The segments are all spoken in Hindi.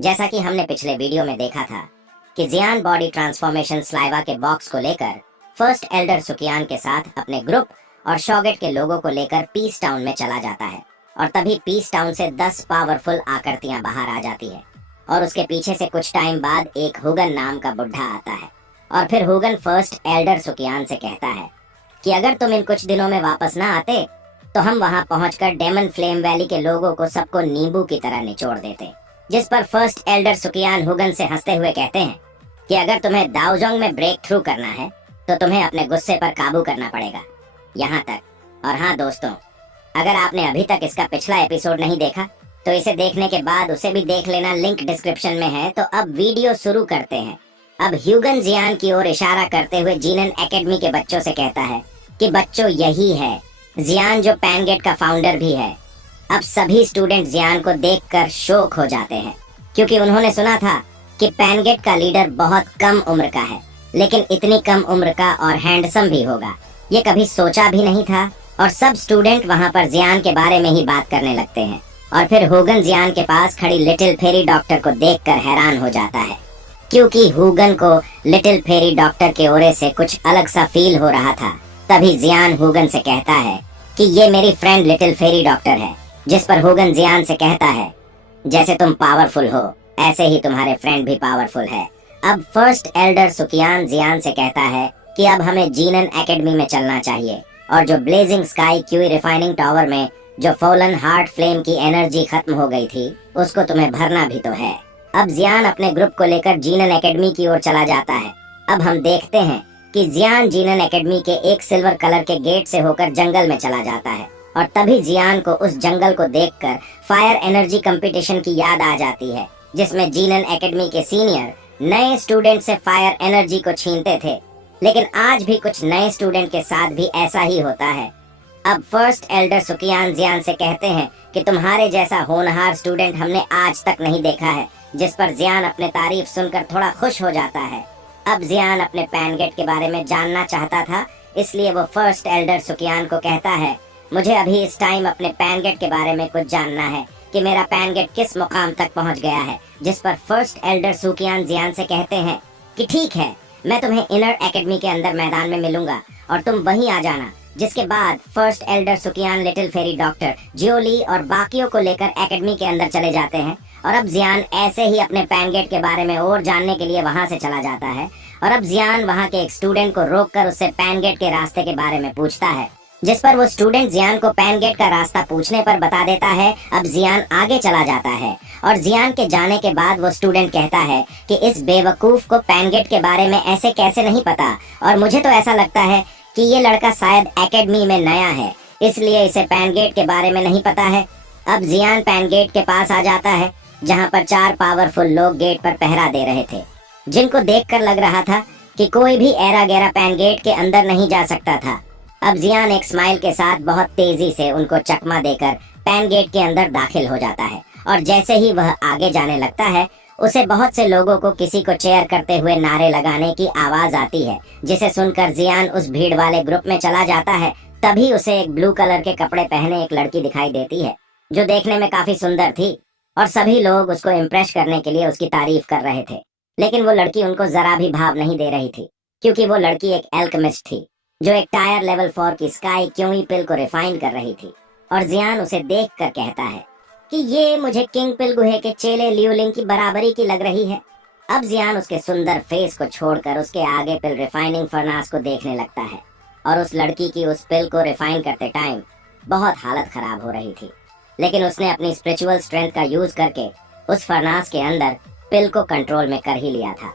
जैसा कि हमने पिछले वीडियो में देखा था कि जियान बॉडी ट्रांसफॉर्मेशन स्लाइवा के बॉक्स को लेकर फर्स्ट एल्डर सुकियान के साथ अपने ग्रुप और शॉगेट के लोगों को लेकर पीस टाउन में चला जाता है और तभी पीस टाउन से 10 पावरफुल आकृतियां बाहर आ जाती है और उसके पीछे से कुछ टाइम बाद एक हुगन नाम का बुढ़ा आता है और फिर हुगन फर्स्ट एल्डर सुकियान से कहता है कि अगर तुम इन कुछ दिनों में वापस ना आते तो हम वहां पहुंचकर डेमन फ्लेम वैली के लोगों को सबको नींबू की तरह निचोड़ देते। जिस पर फर्स्ट एल्डर सुकियान हुगन से हंसते हुए कहते हैं कि अगर तुम्हें दाओजोंग में ब्रेक थ्रू करना है तो तुम्हें अपने गुस्से पर काबू करना पड़ेगा। यहाँ तक। और हाँ दोस्तों, अगर आपने अभी तक इसका पिछला एपिसोड नहीं देखा तो इसे देखने के बाद उसे भी देख लेना, लिंक डिस्क्रिप्शन में है। तो अब वीडियो शुरू करते हैं। अब ह्यूगन जियान की ओर इशारा करते हुए जीनन एकेडमी के बच्चों से कहता है कि बच्चों यही है जियान जो पैनगेट का फाउंडर भी है। अब सभी स्टूडेंट जियान को देखकर शोक हो जाते हैं क्योंकि उन्होंने सुना था कि पैनगेट का लीडर बहुत कम उम्र का है, लेकिन इतनी कम उम्र का और हैंडसम भी होगा ये कभी सोचा भी नहीं था। और सब स्टूडेंट वहाँ पर जियान के बारे में ही बात करने लगते हैं और फिर हुगन जियान के पास खड़ी लिटिल फेरी डॉक्टर को देखकर हैरान हो जाता है क्योंकि हुगन को लिटिल फेरी डॉक्टर के ओरे से कुछ अलग सा फील हो रहा था। तभी जियान हुगन से कहता है कि ये मेरी फ्रेंड लिटिल फेरी डॉक्टर है। जिस पर हुगन जियान से कहता है जैसे तुम पावरफुल हो ऐसे ही तुम्हारे फ्रेंड भी पावरफुल है। अब फर्स्ट एल्डर सुकियान जियान से कहता है कि अब हमें जीनन एकेडमी में चलना चाहिए और जो blazing sky QE refining tower में जो फॉलन हार्ट फ्लेम की एनर्जी खत्म हो गई थी उसको तुम्हें भरना भी तो है। अब जियान अपने ग्रुप को लेकर जीनन एकेडमी की ओर चला जाता है। अब हम देखते हैं कि जियान जीनन एकेडमी के एक सिल्वर कलर के गेट से होकर जंगल में चला जाता है और तभी जियान को उस जंगल को देखकर फायर एनर्जी कंपटीशन की याद आ जाती है जिसमें जीनन एकेडमी के सीनियर नए स्टूडेंट से फायर एनर्जी को छीनते थे। लेकिन आज भी कुछ नए स्टूडेंट के साथ भी ऐसा ही होता है। अब फर्स्ट एल्डर सुकियान जियान से कहते हैं कि तुम्हारे जैसा होनहार स्टूडेंट हमने आज तक नहीं देखा है। जिस पर जियान अपने तारीफ सुनकर थोड़ा खुश हो जाता है। अब जियान अपने पैनगेट के बारे में जानना चाहता था, इसलिए वो फर्स्ट एल्डर सुकियान को कहता है मुझे अभी इस टाइम अपने पैनगेट के बारे में कुछ जानना है कि मेरा पैनगेट किस मुकाम तक पहुंच गया है। जिस पर फर्स्ट एल्डर सुकियान जियान से कहते हैं कि ठीक है, मैं तुम्हें इनर एकेडमी के अंदर मैदान में मिलूंगा और तुम वहीं आ जाना। जिसके बाद first Elder सुकियान little fairy doctor जियोली और बाकियों को लेकर एकेडमी के अंदर चले जाते हैं और अब जियान ऐसे ही अपने पैनगेट के बारे में और जानने के लिए वहां से चला जाता है। और अब जियान वहां के एक स्टूडेंट को रोककर उससे पैनगेट के रास्ते के बारे में पूछता है। जिस पर वो स्टूडेंट जियान को पैनगेट का रास्ता पूछने पर बता देता है। अब जियान आगे चला जाता है और जियान के जाने के बाद वो स्टूडेंट कहता है कि इस बेवकूफ को पैनगेट के बारे में ऐसे कैसे नहीं पता, और मुझे तो ऐसा लगता है कि ये लड़का शायद एकेडमी में नया है इसलिए इसे पैनगेट के बारे में नहीं पता है। अब जियान पैनगेट के पास आ जाता है जहाँ पर 4 पावरफुल लोग गेट पर पहरा दे रहे थे जिनको देखकर लग रहा था कि कोई भी ऐरा गैरा पैनगेट के अंदर नहीं जा सकता था। अब जियान एक स्माइल के साथ बहुत तेजी से उनको चकमा देकर पैनगेट के अंदर दाखिल हो जाता है और जैसे ही वह आगे जाने लगता है उसे बहुत से लोगों को किसी को चेयर करते हुए नारे लगाने की आवाज आती है जिसे सुनकर जियान उस भीड़ वाले ग्रुप में चला जाता है। तभी उसे एक ब्लू कलर के कपड़े पहने एक लड़की दिखाई देती है जो देखने में काफी सुंदर थी और सभी लोग उसको इम्प्रेस करने के लिए उसकी तारीफ कर रहे थे। लेकिन वो लड़की उनको जरा भी भाव नहीं दे रही थी क्योंकि वो लड़की एक एल्केमिस्ट थी जो एक टायर लेवल 4 की स्काई क्यूई पिल को रिफाइन कर रही थी। और जियान उसे देखकर कहता है कि ये मुझे किंग पिल गुहे के चेले लियोलिंग की बराबरी की लग रही है। अब जियान उसके सुंदर फेस को छोड़कर उसके आगे पिल रिफाइनिंग फर्नास को देखने लगता है और उस लड़की की उस पिल को रिफाइन करते टाइम बहुत हालत खराब हो रही थी, लेकिन उसने अपनी स्पिरिचुअल स्ट्रेंथ का यूज करके उस फर्नास के अंदर पिल को कंट्रोल में कर ही लिया था।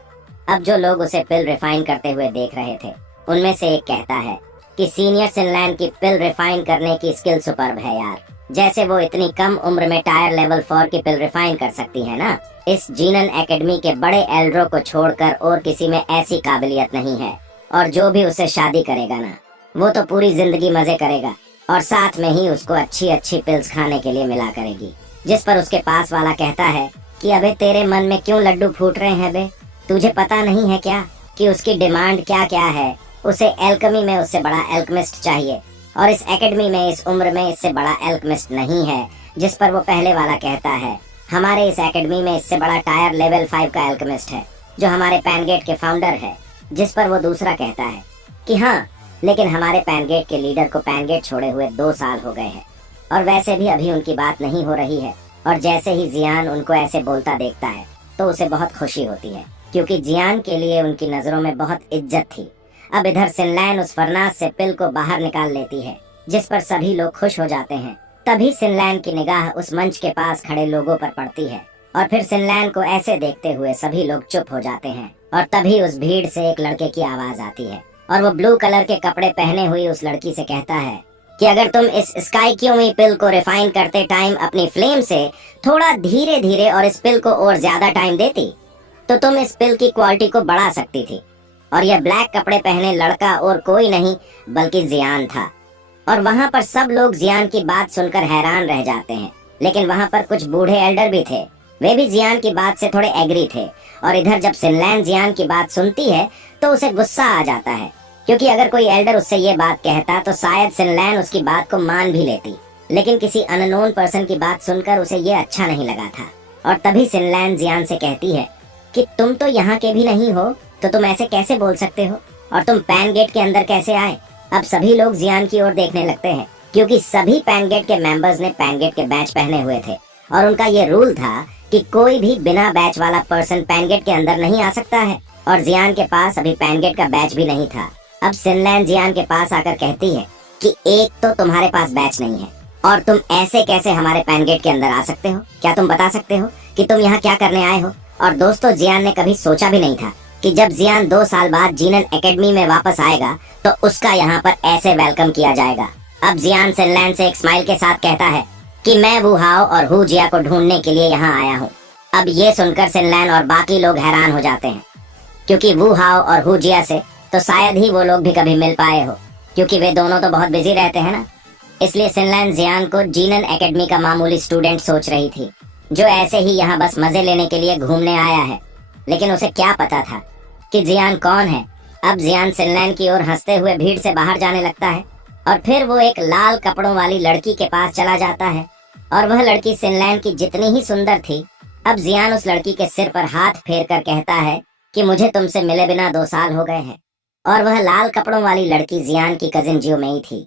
अब जो लोग उसे पिल रिफाइन करते हुए देख रहे थे उनमें से एक कहता है कि सीनियर सिनलैंड की पिल रिफाइन करने की स्किल सुपर्ब है यार। जैसे वो इतनी कम उम्र में टायर लेवल 4 की पिल रिफाइन कर सकती है ना, इस जीनन एकेडमी के बड़े एल्डरो को छोड़कर और किसी में ऐसी काबिलियत नहीं है। और जो भी उससे शादी करेगा ना वो तो पूरी जिंदगी मजे करेगा और साथ में ही उसको अच्छी अच्छी पिल्स खाने के लिए मिला करेगी। जिस पर उसके पास वाला कहता है कि अबे तेरे मन में क्यों लड्डू फूट रहे हैं बे, तुझे पता नहीं है क्या कि उसकी डिमांड क्या क्या है। उसे एल्केमी में उससे बड़ा एल्केमिस्ट चाहिए और इस एकेडमी में इस उम्र में इससे बड़ा एल्केमिस्ट नहीं है। जिस पर वो पहले वाला कहता है हमारे इस एकेडमी में इससे बड़ा टायर लेवल 5 का एल्केमिस्ट है जो हमारे पैनगेट के फाउंडर है। जिस पर वो दूसरा कहता है कि हाँ, लेकिन हमारे पैनगेट के लीडर को पैनगेट छोड़े हुए 2 साल हो गए हैं और वैसे भी अभी उनकी बात नहीं हो रही है। और जैसे ही जियान उनको ऐसे बोलता देखता है तो उसे बहुत खुशी होती है, क्योंकि जियान के लिए उनकी नजरों में बहुत इज्जत थी। अब इधर सिनलैन उस फरनास से पिल को बाहर निकाल लेती है, जिस पर सभी लोग खुश हो जाते हैं। तभी सिनलैन की निगाह उस मंच के पास खड़े लोगों पर पड़ती है और फिर सिनलैन को ऐसे देखते हुए सभी लोग चुप हो जाते हैं। और तभी उस भीड़ से एक लड़के की आवाज आती है और वो ब्लू कलर के कपड़े पहने हुई उस लड़की से कहता है कि अगर तुम इस स्काई क्यूमी पिल को रिफाइन करते टाइम अपनी फ्लेम से थोड़ा धीरे धीरे और इस पिल को और ज्यादा टाइम देती तो तुम इस पिल की क्वालिटी को बढ़ा सकती थी। और यह ब्लैक कपड़े पहने लड़का और कोई नहीं बल्कि जियान था। और वहाँ पर सब लोग जियान की बात सुनकर हैरान रह जाते हैं, लेकिन वहाँ पर कुछ बूढ़े एल्डर भी थे, वे भी जियान की बात से थोड़े एग्री थे। और इधर जब सिनलैन जियान की बात सुनती है तो उसे गुस्सा आ जाता है, क्योंकि अगर कोई एल्डर उससे ये बात कहता तो शायद सिनलैन उसकी बात को मान भी लेती, लेकिन किसी अननोन पर्सन की बात सुनकर उसे ये अच्छा नहीं लगा था। और तभी सिनलैन जियान से कहती है कि तुम तो यहाँ के भी नहीं हो, तो तुम ऐसे कैसे बोल सकते हो, और तुम पैनगेट के अंदर कैसे आए। अब सभी लोग जियान की ओर देखने लगते हैं, क्योंकि सभी पैनगेट के मेंबर्स ने पैनगेट के बैच पहने हुए थे और उनका ये रूल था कि कोई भी बिना बैच वाला पर्सन पैनगेट के अंदर नहीं आ सकता है। और जियान के पास अभी पैनगेट का बैच भी नहीं था। अब सिनलैन जियान के पास आकर कहती है कि एक तो तुम्हारे पास बैच नहीं है और तुम ऐसे कैसे हमारे पैनगेट के अंदर आ सकते हो, क्या तुम बता सकते हो कि तुम यहाँ क्या करने आए हो। और दोस्तों, जियान ने कभी सोचा भी नहीं था कि जब जियान 2 साल बाद जीनन एकेडमी में वापस आएगा तो उसका यहाँ पर ऐसे वेलकम किया जाएगा। अब जियान सिनलैन से एक स्माइल के साथ कहता है कि मैं वू हाओ और हू जिया को ढूंढने के लिए यहाँ आया हूँ। अब ये सुनकर सिनलैन और बाकी लोग हैरान हो जाते हैं, क्योंकि वू हाओ और हू जिया से तो शायद ही वो लोग भी कभी मिल पाए हो, क्योंकि वे दोनों तो बहुत बिजी रहते हैं ना। इसलिए सिनलैन जियान को जीनन एकेडमी का मामूली स्टूडेंट सोच रही थी, जो ऐसे ही यहाँ बस मजे लेने के लिए घूमने आया है। लेकिन उसे क्या पता था कि जियान कौन है। अब जियान सिनलैन की ओर हंसते हुए भीड़ से बाहर जाने लगता है और फिर वो एक लाल कपड़ों वाली लड़की के पास चला जाता है। और वह लड़की सिनलैन की जितनी ही सुंदर थी। अब जियान उस लड़की के सिर पर हाथ फेर कर कहता है कि मुझे तुमसे मिले बिना 2 साल हो गए हैं। और वह लाल कपड़ों वाली लड़की जियान की कजिन जियोमेई थी।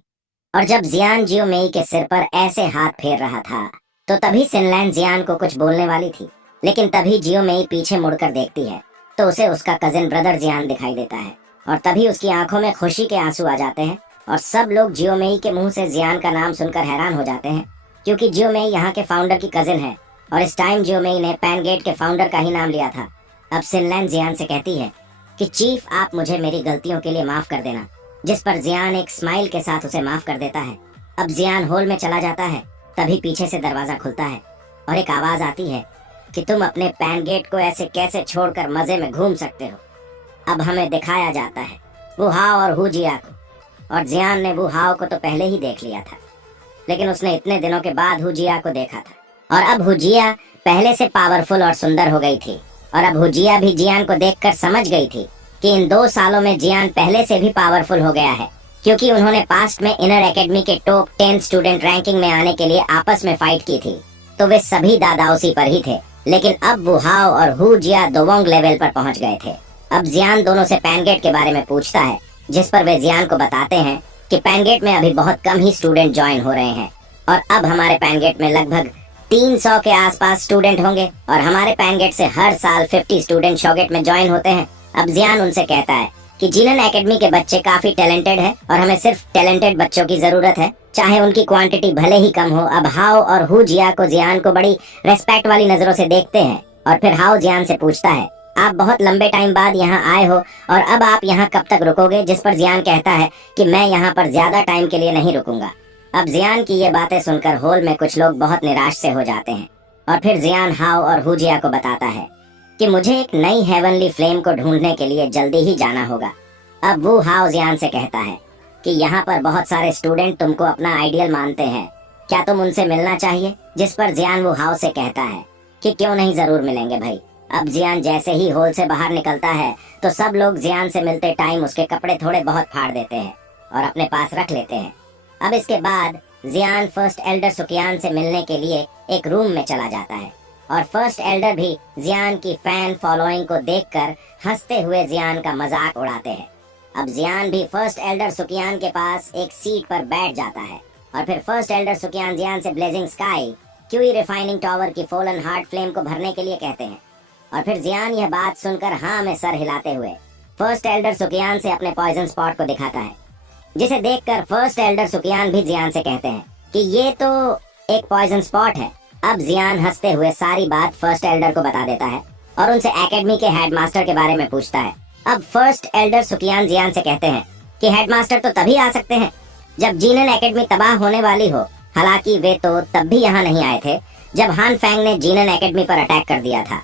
और जब जियान जियोमेई के सिर पर ऐसे हाथ फेर रहा था तो तभी सिनलैन जियान को कुछ बोलने वाली थी, लेकिन तभी जियोमेई पीछे मुड़कर देखती है तो उसे उसका कजिन ब्रदर जियान दिखाई देता है। और तभी उसकी आंखों में खुशी के आंसू आ जाते हैं और सब लोग जियोमेई के मुंह से जियान का नाम सुनकर हैरान हो जाते हैं, क्योंकि जियोमेई यहाँ के फाउंडर की कजिन है और इस टाइम जियोमेई ने पैनगेट के फाउंडर का ही नाम लिया था। अब सिनलैन जियान से कहती है कि चीफ, आप मुझे मेरी गलतियों के लिए माफ कर देना, जिस पर जियान एक स्माइल के साथ उसे माफ कर देता है। अब जियान हॉल में चला जाता है, तभी पीछे से दरवाजा खुलता है और एक आवाज आती है कि तुम अपने पैनगेट को ऐसे कैसे छोड़कर मजे में घूम सकते हो। अब हमें दिखाया जाता है वू हाओ और हू जिया को। और जियान ने वू हाओ को तो पहले ही देख लिया था, लेकिन उसने इतने दिनों के बाद हू जिया को देखा था। और अब हू जिया पहले से पावरफुल और सुंदर हो गई थी। और अब हू जिया भी जियान को देखकर समझ गई थी कि इन 2 सालों में जियान पहले से भी पावरफुल हो गया है, क्योंकि उन्होंने पास्ट में इनर एकेडमी के टॉप 10 स्टूडेंट रैंकिंग में आने के लिए आपस में फाइट की थी। तो वे सभी दादाओसी पर ही थे, लेकिन अब वू हाओ और हू जिया दोवोंग लेवल पर पहुंच गए थे। अब जियान दोनों से पैनगेट के बारे में पूछता है, जिस पर वे जियान को बताते हैं कि पैनगेट में अभी बहुत कम ही स्टूडेंट ज्वाइन हो रहे हैं और अब हमारे पैनगेट में लगभग 300 के आसपास स्टूडेंट होंगे और हमारे पैनगेट से हर साल 50 स्टूडेंट शॉगेट में ज्वाइन होते हैं। अब जियान उनसे कहता है कि जीनन एकेडमी के बच्चे काफी टैलेंटेड है और हमें सिर्फ टैलेंटेड बच्चों की जरूरत है, चाहे उनकी क्वांटिटी भले ही कम हो। अब हाओ और हू जिया को जियान को बड़ी रेस्पेक्ट वाली नजरों से देखते हैं और फिर हाओ जियान से पूछता है, आप बहुत लंबे टाइम बाद यहाँ आए हो और अब आप यहाँ कब तक रुकोगे, जिस पर जियान कहता है कि मैं यहाँ पर ज्यादा टाइम के लिए नहीं रुकूंगा। अब जियान की ये बातें सुनकर हॉल में कुछ लोग बहुत निराश से हो जाते हैं और फिर जियान हाओ और हू जिया को बताता है कि मुझे एक नई हेवनली फ्लेम को ढूंढने के लिए जल्दी ही जाना होगा। अब वो हाओ जियान से कहता है कि यहाँ पर बहुत सारे स्टूडेंट तुमको अपना आइडियल मानते हैं, क्या तुम उनसे मिलना चाहिए, जिस पर जियान वो हाओ से कहता है कि क्यों नहीं, जरूर मिलेंगे भाई। अब जियान जैसे ही हॉल से बाहर निकलता है तो सब लोग जियान से मिलते टाइम उसके कपड़े थोड़े बहुत फाड़ देते हैं और अपने पास रख लेते हैं। अब इसके बाद जियान फर्स्ट एल्डर सुकियान से मिलने के लिए एक रूम में चला जाता है और फर्स्ट एल्डर भी जियान की फैन फॉलोइंग को देखकर हंसते हुए जियान का मजाक उड़ाते हैं। अब जियान भी फर्स्ट एल्डर सुकियान के पास एक सीट पर बैठ जाता है और फिर फर्स्ट एल्डर सुकियान जियान से blazing sky QE refining tower की फॉलन हार्ट फ्लेम को भरने के लिए कहते हैं। और फिर जियान यह बात सुनकर हाँ में सर हिलाते हुए फर्स्ट एल्डर सुकियान से अपने पॉइजन स्पॉट को दिखाता है, जिसे देखकर फर्स्ट एल्डर सुकियान भी जियान से कहते हैं कि ये तो एक पॉइजन स्पॉट है। अब जियान हंसते हुए सारी बात फर्स्ट एल्डर को बता देता है और उनसे एकेडमी के हेडमास्टर के बारे में पूछता है। अब फर्स्ट एल्डर सुकियान जियान से कहते हैं कि हेडमास्टर तो तभी आ सकते हैं जब जीनन एकेडमी तबाह होने वाली हो। हालांकि वे तो तब भी यहाँ नहीं आए थे जब हान फैंग ने जीनन एकेडमी पर अटैक कर दिया था,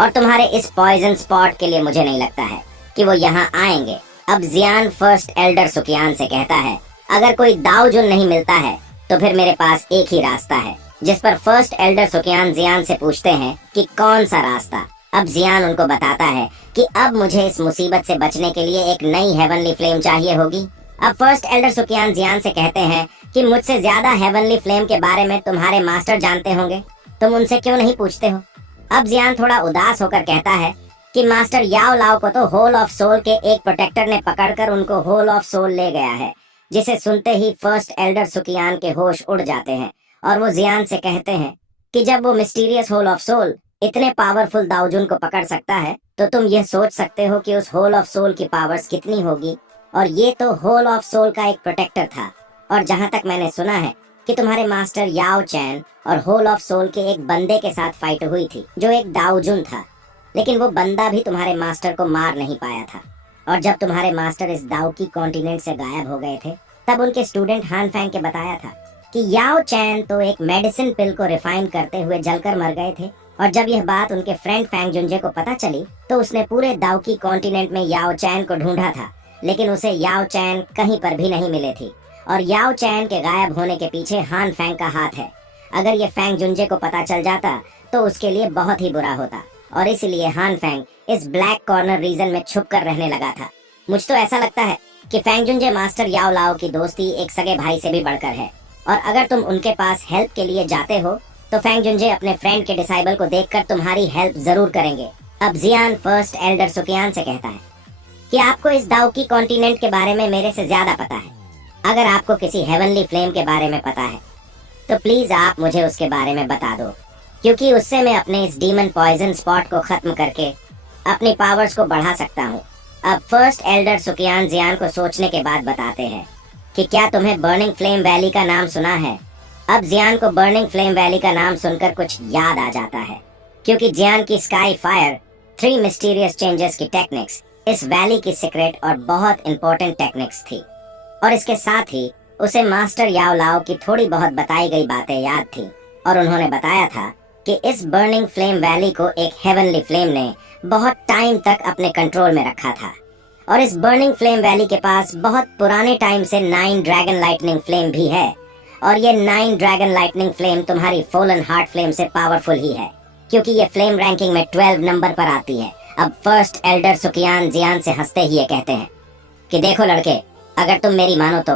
और तुम्हारे इस पॉइजन स्पॉट के लिए मुझे नहीं लगता है कि वो यहाँ आएंगे। अब जियान फर्स्ट एल्डर सुकियान से कहता है, अगर कोई दावजुन नहीं मिलता है तो फिर मेरे पास एक ही रास्ता है। जिस पर फर्स्ट एल्डर सुकियान जियान से पूछते हैं कि कौन सा रास्ता। अब जियान उनको बताता है कि अब मुझे इस मुसीबत से बचने के लिए एक नई हेवनली फ्लेम चाहिए होगी। अब फर्स्ट एल्डर सुकियान जियान से कहते हैं कि मुझसे ज्यादा हेवनली फ्लेम के बारे में तुम्हारे मास्टर जानते होंगे, तुम उनसे क्यों नहीं पूछते हो। अब जियान थोड़ा उदास होकर कहता है कि मास्टर याओ लाओ को तो होल ऑफ सोल के एक प्रोटेक्टर ने पकड़कर उनको होल ऑफ सोल ले गया है, जिसे सुनते ही फर्स्ट एल्डर सुकियान के होश उड़ जाते हैं और वो जियान से कहते हैं कि जब वो मिस्टीरियस होल ऑफ सोल इतने पावरफुल दावजुन को पकड़ सकता है तो तुम यह सोच सकते हो कि उस होल ऑफ सोल की पावर्स कितनी होगी। और ये तो होल ऑफ सोल का एक प्रोटेक्टर था, और जहाँ तक मैंने सुना है कि तुम्हारे मास्टर याओ चैन और होल ऑफ सोल के एक बंदे के साथ फाइट हुई थी जो एक दावजुन था, लेकिन वो बंदा भी तुम्हारे मास्टर को मार नहीं पाया था। और जब तुम्हारे मास्टर इस दाव की कॉन्टिनेंट से गायब हो गए थे तब उनके स्टूडेंट हान फैंग के बताया था कि याओ चैन तो एक मेडिसिन पिल को रिफाइन करते हुए जलकर मर गए थे। और जब यह बात उनके फ्रेंड फैंग जुंजे को पता चली तो उसने पूरे दाव की कॉन्टिनेंट में याओ चैन को ढूंढा था, लेकिन उसे याओ चैन कहीं पर भी नहीं मिले थी। और याओ चैन के गायब होने के पीछे हान फैंग का हाथ है। अगर ये फैंग जुंजे को पता चल जाता तो उसके लिए बहुत ही बुरा होता, और इसलिए हान फैंग इस ब्लैक कॉर्नर रीजन में छुप कर रहने लगा था। मुझ तो ऐसा लगता है कि फैंग जुंजे मास्टर याओ लाओ की दोस्ती एक सगे भाई से भी बढ़कर है, और अगर तुम उनके पास हेल्प के लिए जाते हो तो फैंग जुंजे अपने फ्रेंड के डिसाइबल को देखकर तुम्हारी हेल्प जरूर करेंगे। अब जियान फर्स्ट एल्डर सुकियान से कहता है कि आपको इस दाव की कॉन्टिनेंट के बारे में मेरे से ज्यादा पता है। अगर आपको किसी हेवनली फ्लेम के बारे में पता है तो प्लीज आप मुझे उसके बारे में बता दो, क्योंकि उससे मैं अपने इस डीमन पॉइजन स्पॉट को खत्म करके अपनी पावर्स को बढ़ा सकता हूँ। अब फर्स्ट एल्डर सुकियान जियान को सोचने के बाद बताते हैं कि क्या तुम्हें बर्निंग फ्लेम वैली का नाम सुना है। अब जियान को बर्निंग फ्लेम वैली का नाम सुनकर कुछ याद आ जाता है, क्योंकि जियान की स्काई फायर 3 मिस्टीरियस चेंजेस की टेक्निक्स इस वैली की सीक्रेट और बहुत इंपॉर्टेंट टेक्निक्स थी। और इसके साथ ही उसे मास्टर याओ लाओ की थोड़ी बहुत बताई गई बातें याद थी, और उन्होंने बताया था कि इस बर्निंग फ्लेम वैली को एक हेवनली फ्लेम ने बहुत टाइम तक अपने कंट्रोल में रखा था। और इस बर्निंग फ्लेम वैली के पास बहुत पुराने टाइम से 9 ड्रैगन लाइटनिंग फ्लेम भी है, और ये 9 ड्रैगन लाइटनिंग फ्लेम तुम्हारी फॉलन हार्ट फ्लेम से पावरफुल ही है, क्योंकि ये फ्लेम रैंकिंग में 12 नंबर पर आती है। अब फर्स्ट एल्डर सुकियान जियान से हंसते ही ये कहते हैं कि देखो लड़के, अगर तुम मेरी मानो तो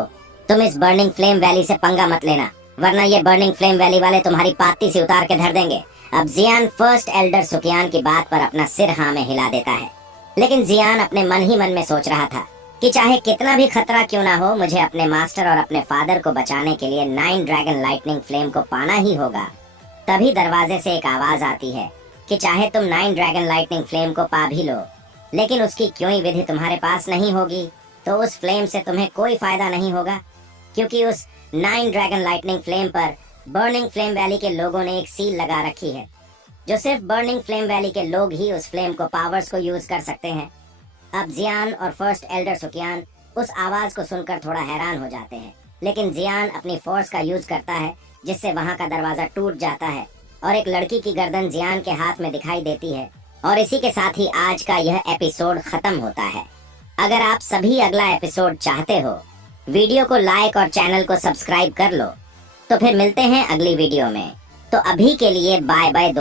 तुम इस बर्निंग फ्लेम वैली से पंगा मत लेना, वरना ये बर्निंग फ्लेम वैली वाले तुम्हारी पाती से उतार के धर देंगे। अब जियान फर्स्ट एल्डर सुकियान की बात पर अपना सिर हाँ में हिला देता है, लेकिन जियान अपने मन ही मन में सोच रहा था कि चाहे कितना भी खतरा क्यों ना हो, मुझे अपने मास्टर और अपने फादर को बचाने के लिए 9 ड्रैगन लाइटनिंग फ्लेम को पाना ही होगा। तभी दरवाजे से एक आवाज आती है कि चाहे तुम 9 ड्रैगन लाइटनिंग फ्लेम को पा भी लो, लेकिन उसकी क्यों ही विधि तुम्हारे पास नहीं होगी तो उस फ्लेम से तुम्हें कोई फायदा नहीं होगा, क्योंकि उस 9 ड्रैगन लाइटनिंग फ्लेम पर बर्निंग फ्लेम वैली के लोगों ने एक सील लगा रखी है, जो सिर्फ बर्निंग फ्लेम वैली के लोग ही उस फ्लेम को पावर्स को यूज कर सकते हैं। अब जियान और फर्स्ट एल्डर सुकियान उस आवाज को सुनकर थोड़ा हैरान हो जाते हैं, लेकिन जियान अपनी फोर्स का यूज करता है, जिससे वहां का दरवाजा टूट जाता है और एक लड़की की गर्दन जियान के हाथ में दिखाई देती है। और इसी के साथ ही आज का यह एपिसोड खत्म होता है। अगर आप सभी अगला एपिसोड चाहते हो, वीडियो को लाइक और चैनल को सब्सक्राइब कर लो। तो फिर मिलते हैं अगली वीडियो में। तो अभी के लिए बाय बाय।